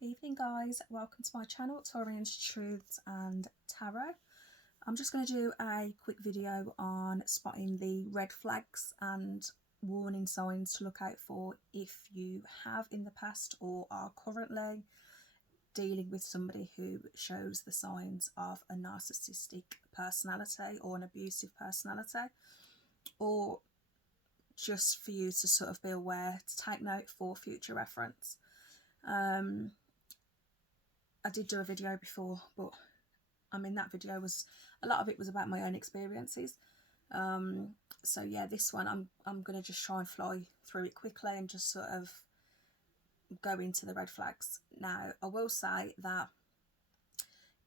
Evening guys, welcome to my channel, Torian's Truths and Tarot. I'm just going to do a quick video on spotting the red flags and warning signs to look out for if you have in the past or are currently dealing with somebody who shows the signs of a narcissistic personality or an abusive personality, or just for you to sort of be aware, to take note for future reference. I did do a video before, but that video was, a lot of it was about my own experiences. So yeah, this one I'm gonna just try and fly through it quickly and just sort of go into the red flags. Now, I will say that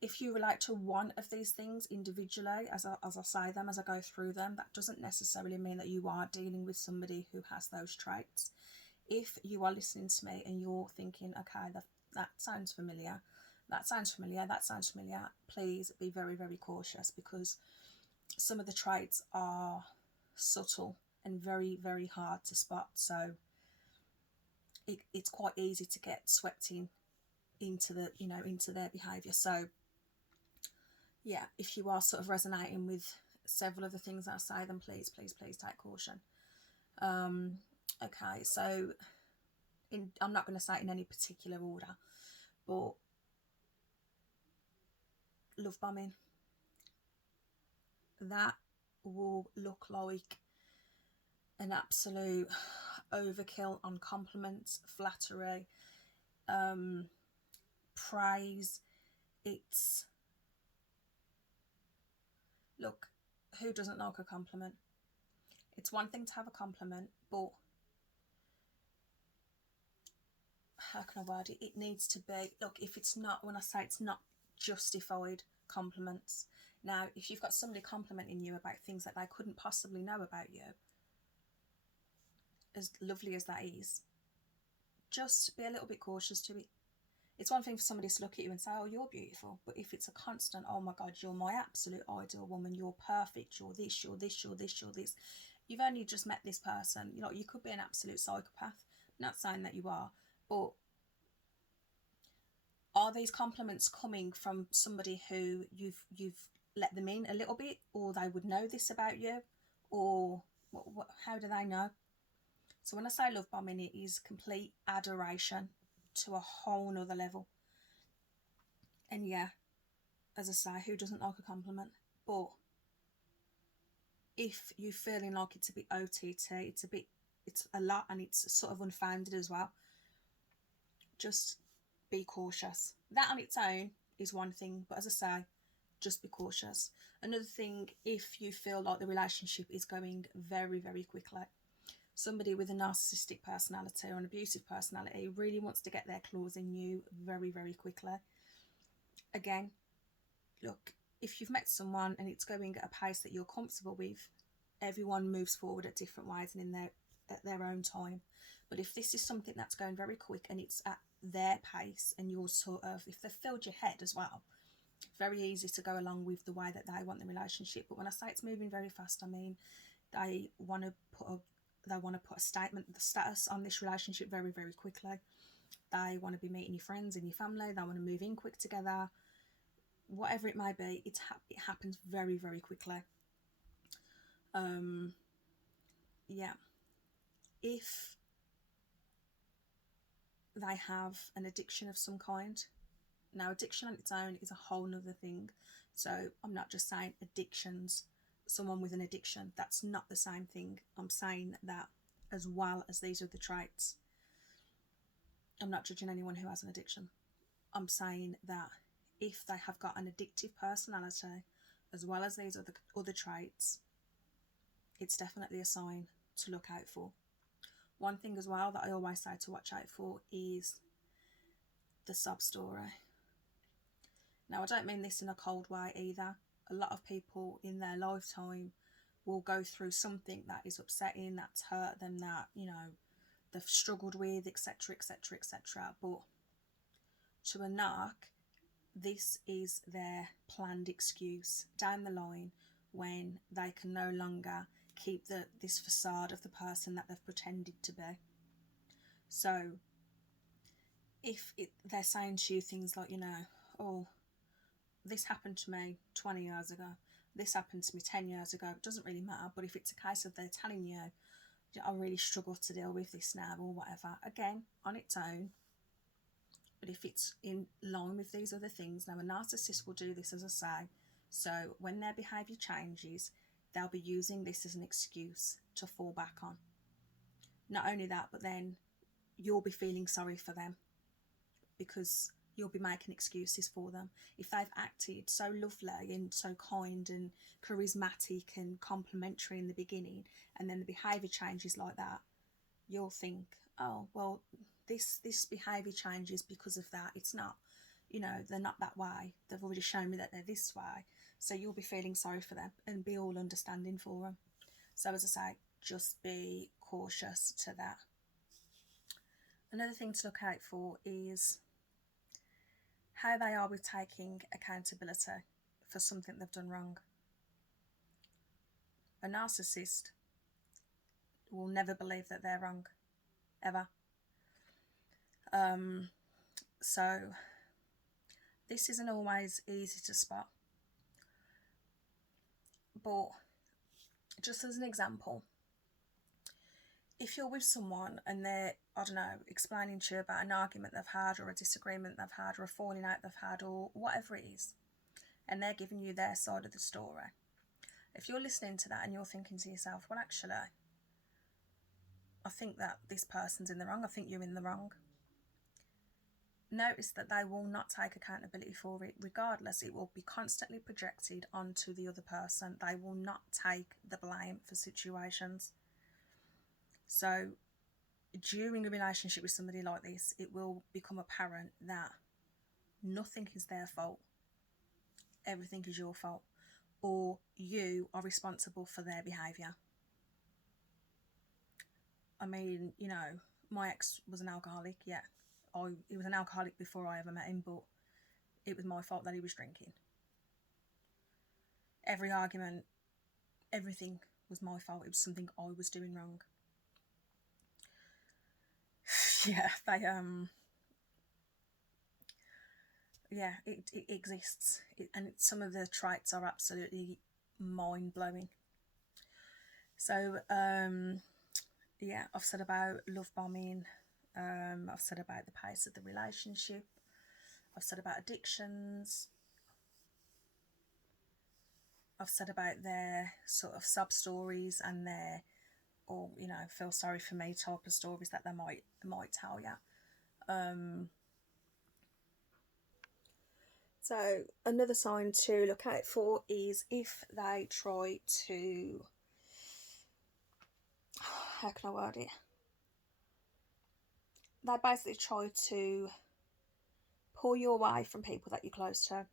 if you relate to one of these things individually, as I say them, as I go through them, that doesn't necessarily mean that you are dealing with somebody who has those traits. If you are listening to me and you're thinking, okay, that sounds familiar, that sounds familiar, that sounds familiar, please be very, very cautious, because some of the traits are subtle and very, very hard to spot. So it's quite easy to get swept into their behaviour. So yeah, if you are sort of resonating with several of the things that I say, then please take caution. Okay, so I'm not going to say it in any particular order, but love bombing, that will look like an absolute overkill on compliments, flattery, praise. It's, look, who doesn't like a compliment? It's one thing to have a compliment, but how can I word it? It needs to be, look, if it's not, when I say it's not justified compliments. Now, if you've got somebody complimenting you about things that they couldn't possibly know about you, as lovely as that is, just be a little bit cautious to it. It's one thing for somebody to look at you and say, oh, you're beautiful. But if it's a constant, oh my God, you're my absolute ideal woman, you're perfect, you're this, you're this, you're this, you're this. You've only just met this person. You could be an absolute psychopath. I'm not saying that you are, but are these compliments coming from somebody who you've let them in a little bit, or they would know this about you, or how do they know? So when I say love bombing, it is complete adoration to a whole nother level. And yeah, as I say, who doesn't like a compliment? But if you're feeling like it's a bit OTT, it's a lot, and it's sort of unfounded as well, just be cautious. That on its own is one thing, but as I say, just be cautious. Another thing, if you feel like the relationship is going very, very quickly, somebody with a narcissistic personality or an abusive personality really wants to get their claws in you very, very quickly. Again, look, if you've met someone and it's going at a pace that you're comfortable with, everyone moves forward at different ways and at their own time. But if this is something that's going very quick and it's at their pace, and you're sort of, if they've filled your head as well, very easy to go along with the way that they want the relationship. But when I say it's moving very fast, I mean they want to put a statement, the status on this relationship very, very quickly. They want to be meeting your friends and your family. They want to move in quick together. Whatever it may be, it happens very, very quickly. Yeah. If they have an addiction of some kind, now addiction on its own is a whole nother thing. So I'm not just saying addictions, someone with an addiction, that's not the same thing. I'm saying that as well as these are the traits. I'm not judging anyone who has an addiction. I'm saying that if they have got an addictive personality as well as these other traits, it's definitely a sign to look out for. One thing as well that I always say to watch out for is the sub story. Now, I don't mean this in a cold way either. A lot of people in their lifetime will go through something that is upsetting, that's hurt them, that, they've struggled with, etc, etc, etc. But to a narc, this is their planned excuse down the line when they can no longer keep this facade of the person that they've pretended to be. So if they're saying to you things like, oh, this happened to me 20 years ago, this happened to me 10 years ago, it doesn't really matter. But if it's a case of they're telling you, I really struggle to deal with this now, or whatever, again, on its own. But if it's in line with these other things, now a narcissist will do this, as I say. So when their behaviour changes, they'll be using this as an excuse to fall back on. Not only that, but then you'll be feeling sorry for them because you'll be making excuses for them. If they've acted so lovely and so kind and charismatic and complimentary in the beginning, and then the behaviour changes like that, you'll think, oh, well, this behaviour changes because of that. It's not, they're not that way. They've already shown me that they're this way. So you'll be feeling sorry for them and be all understanding for them. So as I say, just be cautious to that. Another thing to look out for is how they are with taking accountability for something they've done wrong. A narcissist will never believe that they're wrong, ever. So this isn't always easy to spot. But just as an example, if you're with someone and they're, I don't know, explaining to you about an argument they've had or a disagreement they've had or a falling out they've had or whatever it is, and they're giving you their side of the story, if you're listening to that and you're thinking to yourself, well, actually, I think that this person's in the wrong, I think you're in the wrong, notice that they will not take accountability for it. Regardless, it will be constantly projected onto the other person. They will not take the blame for situations. So during a relationship with somebody like this, it will become apparent that nothing is their fault. Everything is your fault. Or you are responsible for their behaviour. I mean, my ex was an alcoholic, yeah. He was an alcoholic before I ever met him, but it was my fault that he was drinking. Every argument, everything was my fault. It was something I was doing wrong. Yeah, it exists. And some of the traits are absolutely mind-blowing. So, I've said about love bombing. I've said about the pace of the relationship. I've said about addictions. I've said about their sort of sub stories and their, or feel sorry for me type of stories that they might tell you. So another sign to look out for is if they try to, how can I word it? They basically try to pull you away from people that you're close to,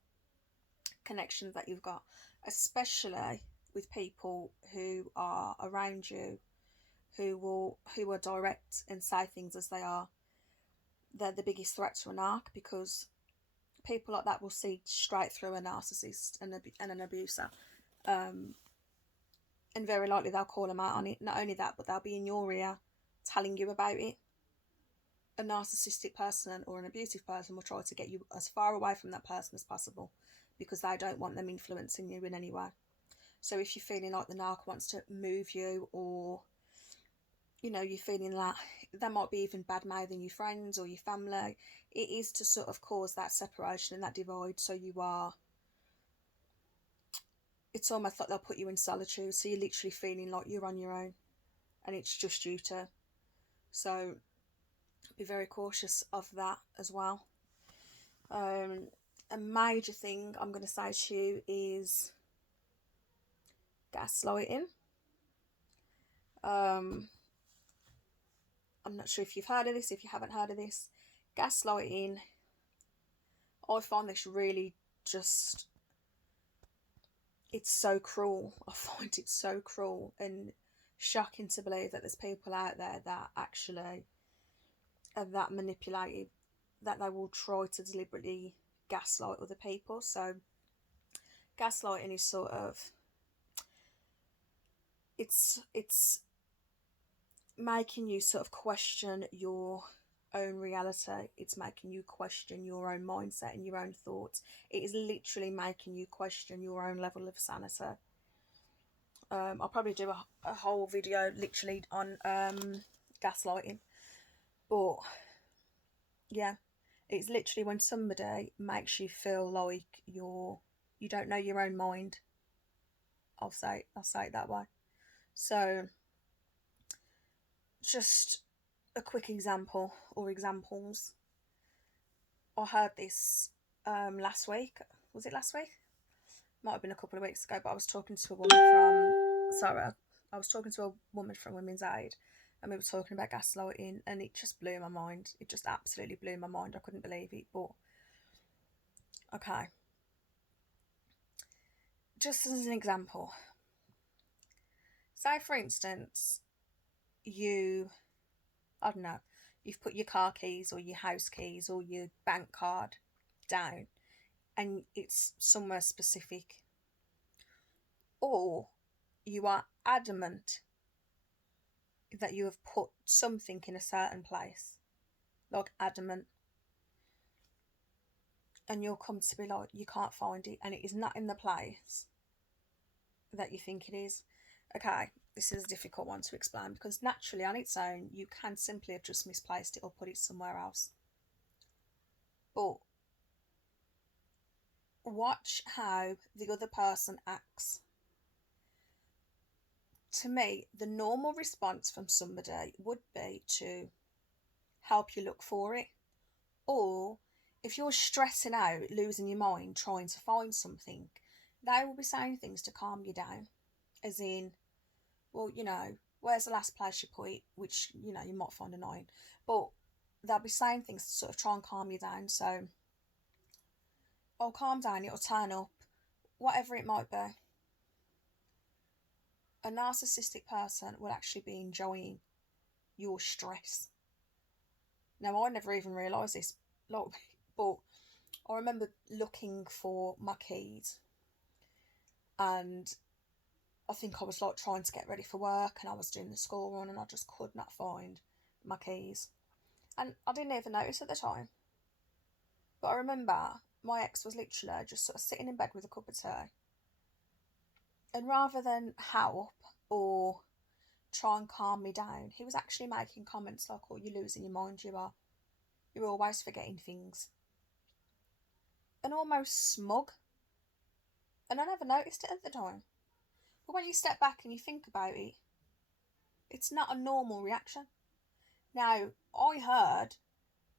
connections that you've got, especially with people who are around you, who are direct and say things as they are. They're the biggest threat to a narc, because people like that will see straight through a narcissist and an abuser, and very likely they'll call them out on it. Not only that, but they'll be in your ear telling you about it. A narcissistic person or an abusive person will try to get you as far away from that person as possible, because they don't want them influencing you in any way. So if you're feeling like the narc wants to move you, or you're feeling like they might be even bad mouthing your friends or your family, it is to sort of cause that separation and that divide. So it's almost like they'll put you in solitude, so you're literally feeling like you're on your own and it's just you two. So be very cautious of that as well. A major thing I'm going to say to you is gaslighting. I'm not sure if you've heard of this. If you haven't heard of this, gaslighting, I find this really just, it's so cruel. I find it so cruel and shocking to believe that there's people out there that actually are that manipulative, that they will try to deliberately gaslight other people. So gaslighting is sort of, it's making you sort of question your own reality. It's making you question your own mindset and your own thoughts. It is literally making you question your own level of sanity. I'll probably do a whole video literally on gaslighting. But yeah, it's literally when somebody makes you feel like you don't know your own mind. I'll say it that way. So just a quick example or examples. I heard this last week. Was it last week? Might have been a couple of weeks ago, but I was talking to a woman from Sarah. I was talking to a woman from Women's Aid, and we were talking about gaslighting, and it just blew my mind. It just absolutely blew my mind. I couldn't believe it. But okay, just as an example, say for instance, I don't know, you've put your car keys or your house keys or your bank card down, and it's somewhere specific, or you are adamant that you have put something in a certain place, like adamant, and you'll come to be like, you can't find it, and it is not in the place that you think it is. Okay, this is a difficult one to explain because naturally, on its own, you can simply have just misplaced it or put it somewhere else. But watch how the other person acts. To me, the normal response from somebody would be to help you look for it. Or if you're stressing out, losing your mind, trying to find something, they will be saying things to calm you down. As in, well, where's the last place you put it? Which, you might find annoying. But they'll be saying things to sort of try and calm you down. So, oh, calm down, it'll turn up. Whatever it might be. A narcissistic person will actually be enjoying your stress. Now, I never even realised this, but I remember looking for my keys, and I think I was like trying to get ready for work, and I was doing the school run, and I just could not find my keys, and I didn't even notice at the time. But I remember my ex was literally just sort of sitting in bed with a cup of tea, and rather than help or try and calm me down, he was actually making comments like, "Oh, you're losing your mind. You're always forgetting things," and almost smug. And I never noticed it at the time. But when you step back and you think about it, it's not a normal reaction. Now, I heard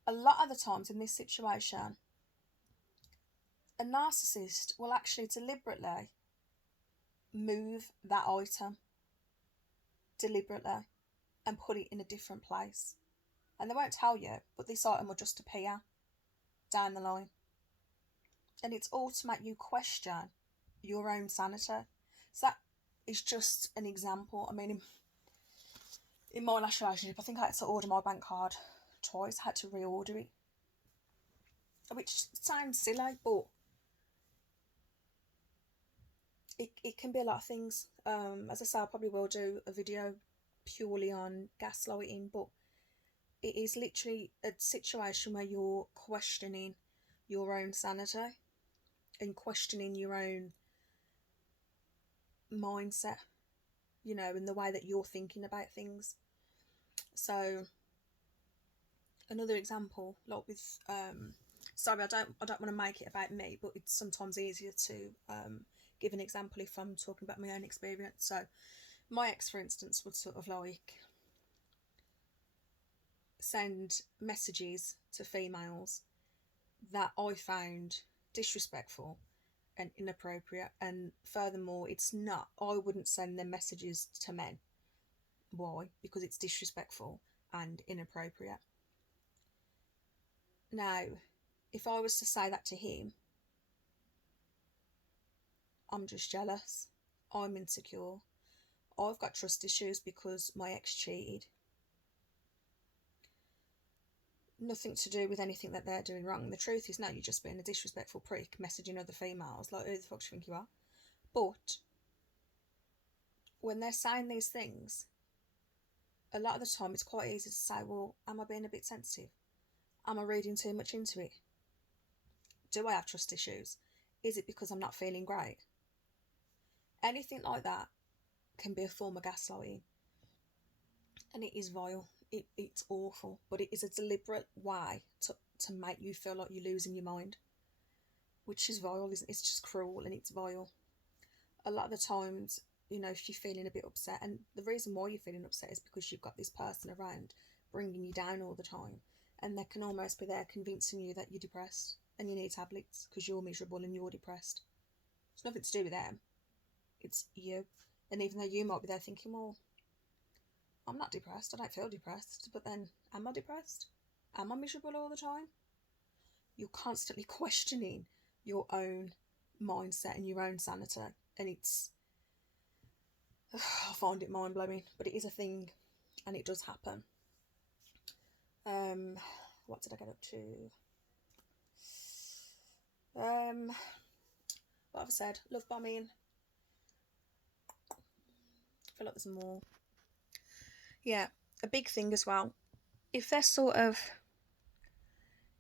a lot of the times in this situation, a narcissist will actually deliberately move that item deliberately and put it in a different place. And they won't tell you, but this item will just appear down the line. And it's all to make you question your own sanity. So that is just an example. I mean, in my last relationship, I think I had to order my bank card twice. I had to reorder it, which sounds silly, but it can be a lot of things. As I say, I probably will do a video purely on gaslighting, but it is literally a situation where you're questioning your own sanity and questioning your own mindset, and the way that you're thinking about things. So another example, like with sorry, I don't want to make it about me, but it's sometimes easier to give an example if I'm talking about my own experience. So my ex, for instance, would sort of like send messages to females that I found disrespectful and inappropriate, and furthermore, I wouldn't send them messages to men. Why? Because it's disrespectful and inappropriate. Now, if I was to say that to him, I'm just jealous, I'm insecure, I've got trust issues because my ex cheated. Nothing to do with anything that they're doing wrong. The truth is, no, you're just being a disrespectful prick, messaging other females. Like, who the fuck do you think you are? But when they're saying these things, a lot of the time it's quite easy to say, well, am I being a bit sensitive? Am I reading too much into it? Do I have trust issues? Is it because I'm not feeling great? Anything like that can be a form of gaslighting, and it is vile. It's awful, but it is a deliberate way to make you feel like you're losing your mind, which is vile, isn't it? It's just cruel and it's vile. A lot of the times, if you're feeling a bit upset, and the reason why you're feeling upset is because you've got this person around bringing you down all the time, and they can almost be there convincing you that you're depressed and you need tablets because you're miserable and you're depressed. It's nothing to do with them, it's you. And even though you might be there thinking, well, I'm not depressed, I don't feel depressed, but then, am I depressed? Am I miserable all the time? You're constantly questioning your own mindset and your own sanity, and I find it mind-blowing, but it is a thing, and it does happen. What did I get up to? What have I said? Love bombing. I feel like there's more. Yeah, a big thing as well. If they're sort of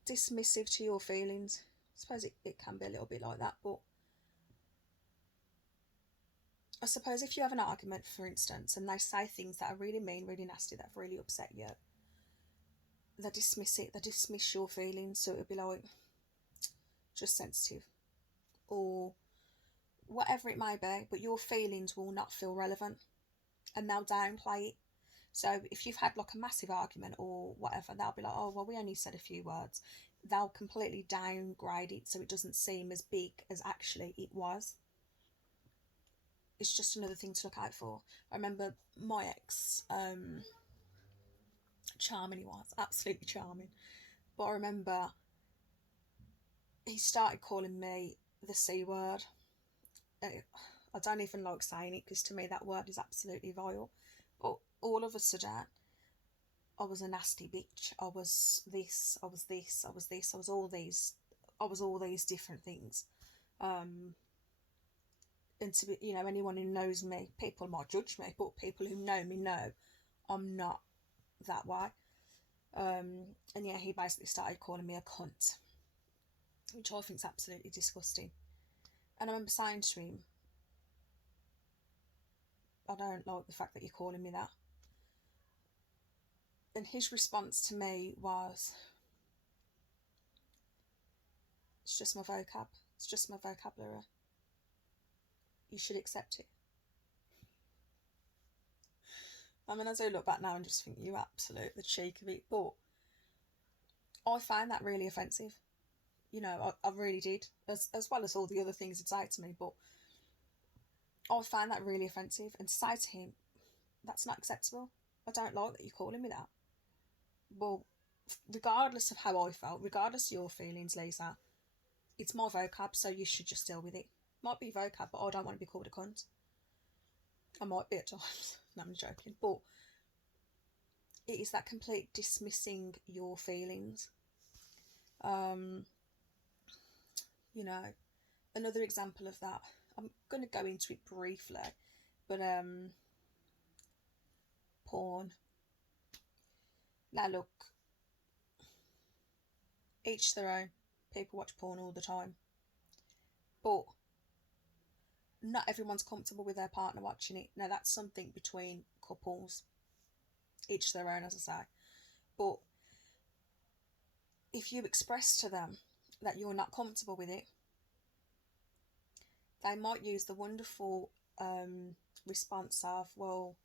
dismissive to your feelings, I suppose it can be a little bit like that, but I suppose if you have an argument, for instance, and they say things that are really mean, really nasty, that have really upset you, they dismiss it, they dismiss your feelings, so it'll be like, just sensitive, or whatever it may be, but your feelings will not feel relevant, and they'll downplay it. So if you've had like a massive argument or whatever, they'll be like, oh, well, we only said a few words. They'll completely downgrade it so it doesn't seem as big as actually it was. It's just another thing to look out for. I remember my ex, charming he was, absolutely charming. But I remember he started calling me the C word. I don't even like saying it because to me that word is absolutely vile. But all of a sudden, I was a nasty bitch. I was this. I was this. I was this. I was all these. I was all these different things. And to be, anyone who knows me, people might judge me, but people who know me know I'm not that way. And yeah, he basically started calling me a cunt, which I think is absolutely disgusting. And I remember saying to him, I don't like the fact that you're calling me that. And his response to me was, it's just my vocab. It's just my vocabulary. You should accept it. I mean, as I look back now and just think, you absolute the cheek of it. But I find that really offensive. I really did. As well as all the other things he'd say to me. But I find that really offensive. And to say to him, that's not acceptable. I don't like that you're calling me that. Well, regardless of how I felt, regardless of your feelings, Lisa, it's my vocab, so you should just deal with it. Might be vocab, but I don't want to be called a cunt. I might be at times. No, I'm joking. But it is that complete dismissing your feelings. Another example of that, I'm going to go into it briefly, but porn. Now look, each their own. People watch porn all the time. But not everyone's comfortable with their partner watching it. Now that's something between couples. Each their own, as I say. But if you express to them that you're not comfortable with it, they might use the wonderful response of, well,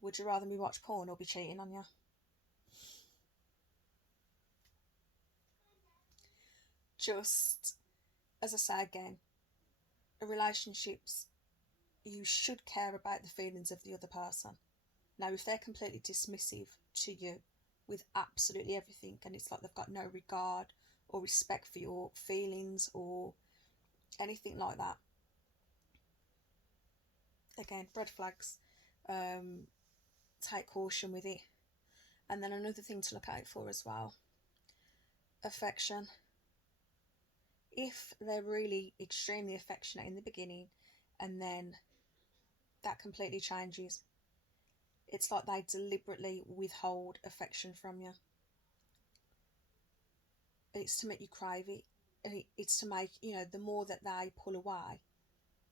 would you rather me watch porn or be cheating on you? Just, as I say again, relationships, you should care about the feelings of the other person. Now, if they're completely dismissive to you with absolutely everything, and it's like they've got no regard or respect for your feelings or anything like that, again, red flags. Take caution with it. And then another thing to look out for as well, affection. If they're really extremely affectionate in the beginning and then that completely changes, it's like they deliberately withhold affection from you. and it's to make you crave it, and it's to make, you know, the more that they pull away,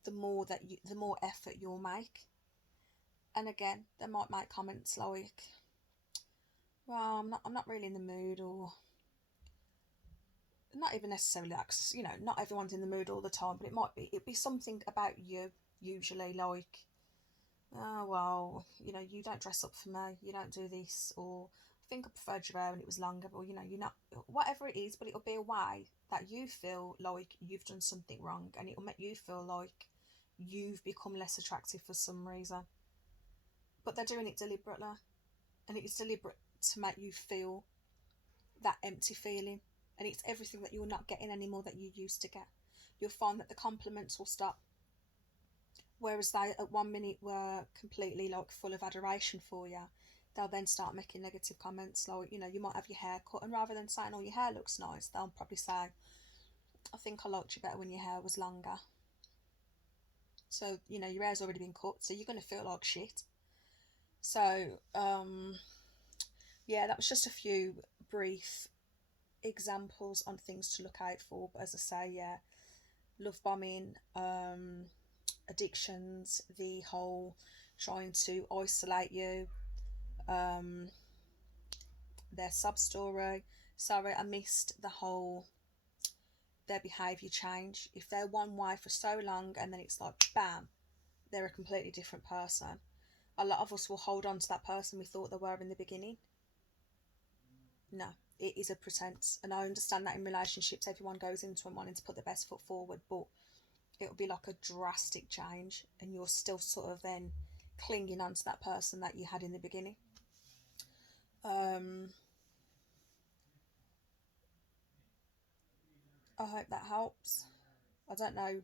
the more effort you'll make. And again, they might make comments like, well, I'm not really in the mood, or not even necessarily that, 'cause, you know, not everyone's in the mood all the time, but it'd be something about you, usually, like, oh, well, you know, you don't dress up for me, you don't do this, or I think I preferred your hair when it was longer, or, you know, you're not, whatever it is, but it'll be a way that you feel like you've done something wrong, and it'll make you feel like you've become less attractive for some reason. But they're doing it deliberately, and it's deliberate to make you feel that empty feeling, and it's everything that you're not getting anymore that you used to get. You'll find that the compliments will stop, whereas they at 1 minute were completely like full of adoration for you. They'll then start making negative comments, like, you know, you might have your hair cut, and rather than saying, oh, your hair looks nice, they'll probably say, I think I liked you better when your hair was longer. So, you know, your hair's already been cut, so you're going to feel like shit. So yeah, that was just a few brief examples on things to look out for. But as I say, yeah, love bombing, addictions, the whole trying to isolate you, um, their sub story. Sorry, I missed the whole their behaviour change. If they're one way for so long and then it's like bam, they're a completely different person. A lot of us will hold on to that person we thought they were in the beginning. No, it is a pretense, and I understand that in relationships everyone goes into them wanting to put their best foot forward, but it'll be like a drastic change, and you're still sort of then clinging on to that person that you had in the beginning. um I hope that helps. I don't know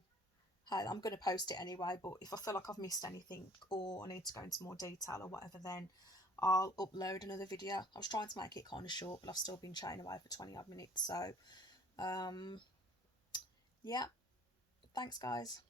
how I'm going to post it anyway, but if I feel like I've missed anything or I need to go into more detail or whatever, then I'll upload another video. I was trying to make it kind of short, but I've still been chatting away for 20 odd minutes. So yeah, thanks guys.